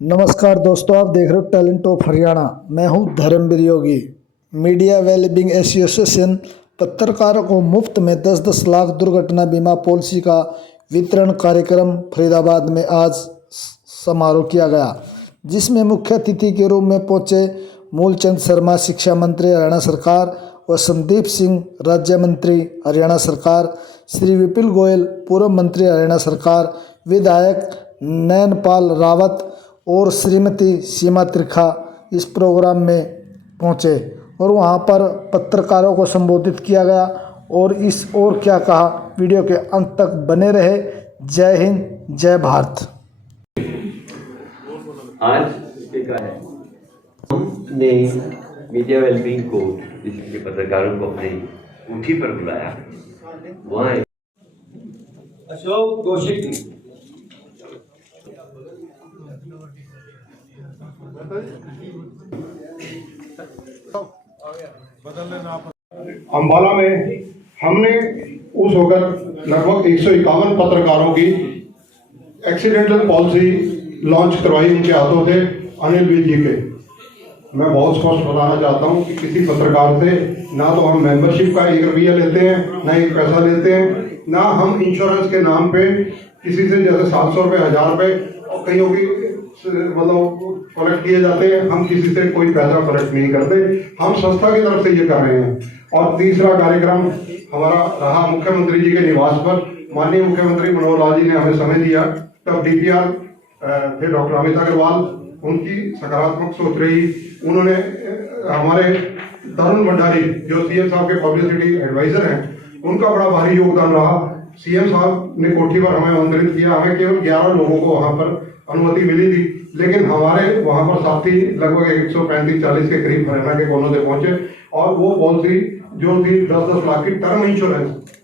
नमस्कार दोस्तों, आप देख रहे हो टैलेंट ऑफ हरियाणा। मैं हूं धर्मवीर योगी। मीडिया वेलबींग एसोसिएशन पत्रकारों को मुफ्त में 10-10 लाख दुर्घटना बीमा पॉलिसी का वितरण कार्यक्रम फरीदाबाद में आज समारोह किया गया, जिसमें मुख्य अतिथि के रूप में पहुंचे मूलचंद शर्मा शिक्षा मंत्री हरियाणा सरकार व संदीप सिंह राज्य मंत्री हरियाणा सरकार, श्री विपुल गोयल पूर्व मंत्री हरियाणा सरकार, विधायक नयनपाल रावत और श्रीमती सीमा त्रिखा इस प्रोग्राम में पहुंचे और वहां पर पत्रकारों को संबोधित किया गया। और क्या कहा, वीडियो के अंत तक बने रहे। जय हिंद, जय भारत। आज है हमने मीडिया वेलबींग को, जिसके पत्रकारों को अपने मुट्ठी पर बुलाया, वहाँ अशोक कौशिक अंबाला में हमने उस वक्त लगभग 151 पत्रकारों की एक्सीडेंटल पॉलिसी लॉन्च करवाई उनके हाथों से, अनिल विज जी के। मैं बहुत स्पष्ट बताना चाहता हूं कि किसी पत्रकार से ना तो हम मेंबरशिप का 1 रुपया लेते हैं, ना एक पैसा लेते हैं, ना हम इंश्योरेंस के नाम पे किसी से जैसे 700 रुपये, 1000 रुपये और कईयों की मतलब कलेक्ट किए जाते हैं। हम किसी से कोई पैसा कलेक्ट नहीं करते, हम संस्था की तरफ से ये कर रहे हैं। और तीसरा कार्यक्रम हमारा रहा मुख्यमंत्री जी के निवास पर। माननीय मुख्यमंत्री मनोहर लाल जी ने हमें समय दिया, तब डीपीआर थे डॉक्टर अमित अग्रवाल, उनकी सकारात्मक सोच रही। उन्होंने हमारे तरुण भंडारी जो सीएम साहब के पब्लिसिटी एडवाइजर हैं, उनका बड़ा भारी योगदान रहा। सीएम साहब ने कोठी पर हमें आमंत्रित किया। हमें केवल 11 लोगों को वहां पर अनुमति मिली थी, लेकिन हमारे वहां पर साथी लगभग 135-40 के करीब हरियाणा के कोनों से पहुंचे और वो पॉलिसी जो थी 10-10 लाख की टर्म इंश्योरेंस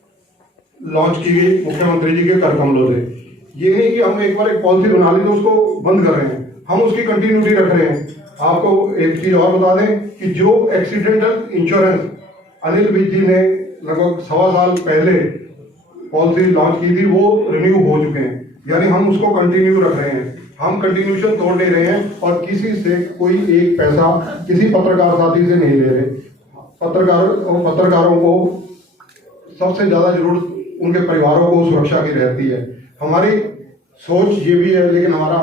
लॉन्च की गई मुख्यमंत्री जी के कर कमलों से। ये नहीं कि हम एक बार एक पॉलिसी बना ली तो उसको बंद कर रहे हैं, हम उसकी कंटिन्यूटी रख रहे हैं। आपको एक चीज और बता दें कि जो एक्सीडेंटल इंश्योरेंस अनिल विज जी ने लगभग 1.25 साल पहले पॉलिसी लॉन्च की थी, वो रिन्यू हो चुके हैं, यानी हम उसको कंटिन्यू रख रहे हैं। हम कंटिन्यूशन तोड़ नहीं रहे हैं और किसी से कोई एक पैसा किसी पत्रकार साथी से नहीं ले रहे। पत्रकारों को सबसे ज्यादा जरूरत उनके परिवारों को सुरक्षा की रहती है। हमारी सोच ये भी है, लेकिन हमारा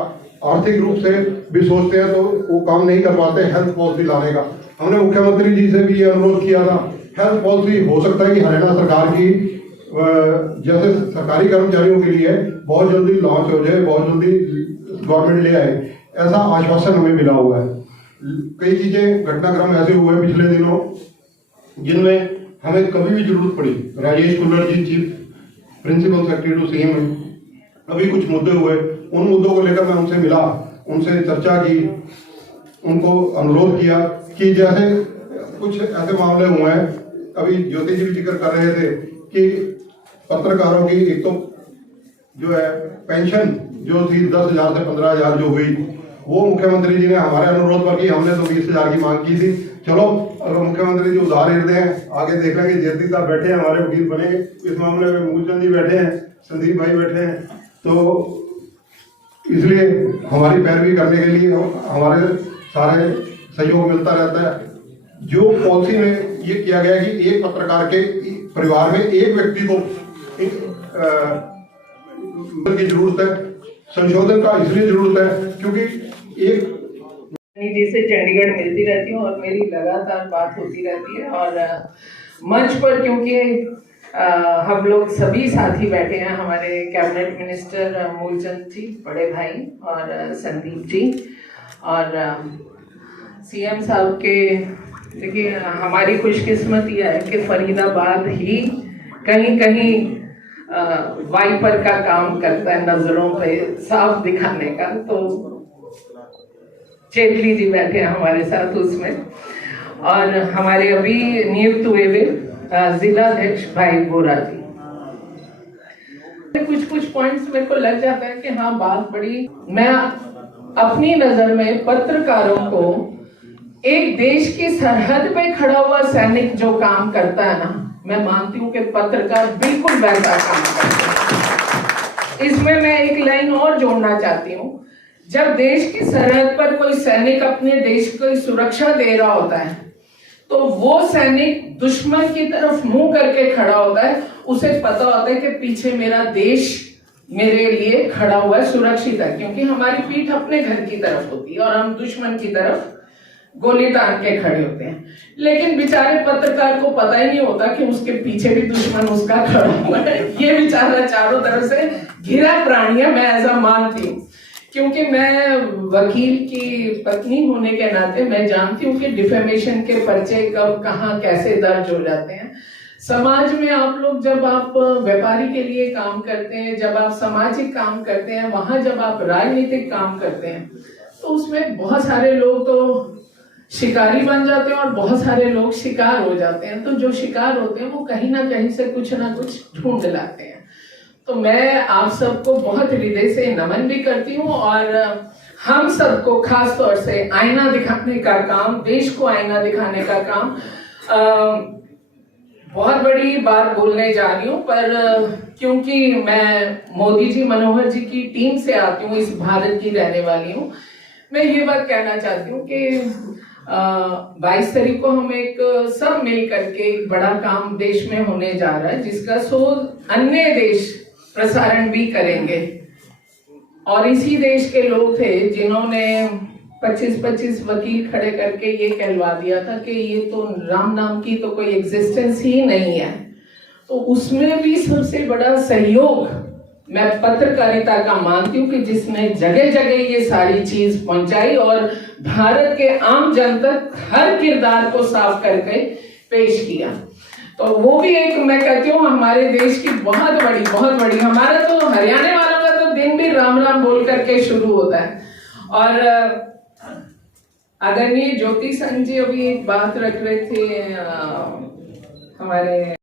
आर्थिक रूप से भी सोचते हैं तो वो काम नहीं कर पाते हेल्थ पॉलिसी लाने का। हमने मुख्यमंत्री जी से भी ये अनुरोध किया था, हेल्थ पॉलिसी हो सकता है कि हरियाणा सरकार की जैसे सरकारी कर्मचारियों के लिए बहुत जल्दी लॉन्च हो जाए, बहुत जल्दी गवर्नमेंट ले आए, ऐसा आश्वासन हमें मिला हुआ है। कई चीजें घटनाक्रम ऐसे हुए पिछले दिनों जिनमें हमें कभी भी जरूरत पड़ी। Rajesh Kullar ji chief principal secretary to CM, अभी कुछ मुद्दे हुए, उन मुद्दों को लेकर मैं उनसे मिला, उनसे चर्चा की, उनको अनुरोध किया कि जैसे कुछ ऐसे मामले हुए हैं, अभी ज्योति जी भी जिक्र कर रहे थे कि पत्रकारों की एक तो जो है पेंशन जो थी 10,000 से 15,000 जो हुई, वो मुख्यमंत्री जी ने हमारे अनुरोध पर की। हमने तो 20,000 की मांग की थी। चलो अगर मुख्यमंत्री जी उधार हृदय हैं, आगे देख लेंगे। जेती साहब बैठे हैं, हमारे वकील बनेंगे इस मामले में, मूलचंद जी बैठे हैं, संदीप भाई बैठे हैं, तो इसलिए हमारी पैरवी करने के लिए हमारे सारे सहयोग मिलता रहता है। जो पॉलिसी में ये किया गया कि एक पत्रकार के परिवार में एक व्यक्ति को की जरूरत है, संशोधन का इसलिए जरूरत है क्योंकि एक जी से चंडीगढ़ मिलती रहती हूँ और मेरी लगातार बात होती रहती है। और मंच पर क्योंकि हम लोग सभी साथी बैठे हैं, हमारे कैबिनेट मिनिस्टर मूलचंद जी बड़े भाई और संदीप जी और सीएम साहब के, देखिए हमारी खुशकिस्मत यह है कि फरीदाबाद ही कहीं कहीं वाइपर का काम करता है, नजरों पे साफ दिखाने का। तो चेतली जी बैठे हैं हमारे साथ उसमें, और हमारे अभी नियुक्त हुए जिलाध्यक्ष भाई बोरा जी। कुछ पॉइंट्स मेरे को लग जाता है कि हाँ बात बड़ी, मैं अपनी नजर में पत्रकारों को एक देश की सरहद पे खड़ा हुआ सैनिक जो काम करता है ना, मैं मानती हूँ कि पत्रकार बिल्कुल वैसा काम करते हैं। इसमें मैं एक लाइन और जोड़ना चाहती हूँ जब देश की सरहद पर कोई सैनिक अपने देश की सुरक्षा दे रहा होता है तो वो सैनिक दुश्मन की तरफ मुंह करके खड़ा होता है, उसे पता होता है कि पीछे मेरा देश मेरे लिए खड़ा हुआ है, सुरक्षित है, क्योंकि हमारी पीठ अपने घर की तरफ होती है और हम दुश्मन की तरफ गोली तान के खड़े होते हैं। लेकिन बेचारे पत्रकार को पता ही नहीं होता कि उसके पीछे भी दुश्मन उसका खड़ा हुआ है। ये बेचारा चारों तरफ से घिरा प्राणी है, मैं ऐसा मानती हूँ, क्योंकि मैं वकील की पत्नी होने के नाते मैं जानती हूँ कि डिफेमेशन के पर्चे कब कहाँ कैसे दर्ज हो जाते हैं। समाज में आप लोग जब आप व्यापारी के लिए काम करते हैं, जब आप सामाजिक काम करते हैं, वहां जब आप राजनीतिक काम करते हैं तो उसमें बहुत सारे लोग तो शिकारी बन जाते हैं और बहुत सारे लोग शिकार हो जाते हैं। तो जो शिकार होते हैं वो कहीं ना कहीं से कुछ ना कुछ ढूंढ लाते हैं। तो मैं आप सबको बहुत हृदय से नमन भी करती हूँ और हम सबको खास तौर से आईना दिखाने का काम, देश को आईना दिखाने का काम, बहुत बड़ी बात बोलने जा रही हूँ, पर क्योंकि मैं मोदी जी, मनोहर जी की टीम से आती हूँ, इस भारत की रहने वाली हूँ, मैं ये बात कहना चाहती हूँ कि 22 तारीख को हम एक सब मिल करके एक बड़ा काम देश में होने जा रहा है, जिसका अन्य देश प्रसारण भी करेंगे। और इसी देश के लोग थे जिन्होंने 25-25 वकील खड़े करके ये कहलवा दिया था कि ये तो राम नाम की तो कोई एग्जिस्टेंस ही नहीं है। तो उसमें भी सबसे बड़ा सहयोग मैं पत्रकारिता का मानती हूँ कि जिसने जगह जगह ये सारी चीज पहुंचाई और भारत के आम जन तक हर किरदार को साफ करके पेश किया। तो वो भी एक, मैं कहती हूँ, हमारे देश की बहुत बड़ी, हमारा तो हरियाणा वालों का तो दिन भी राम राम बोल करके शुरू होता है। और आदरणीय ज्योति संघ जी अभी एक बात रख रहे थे, हमारे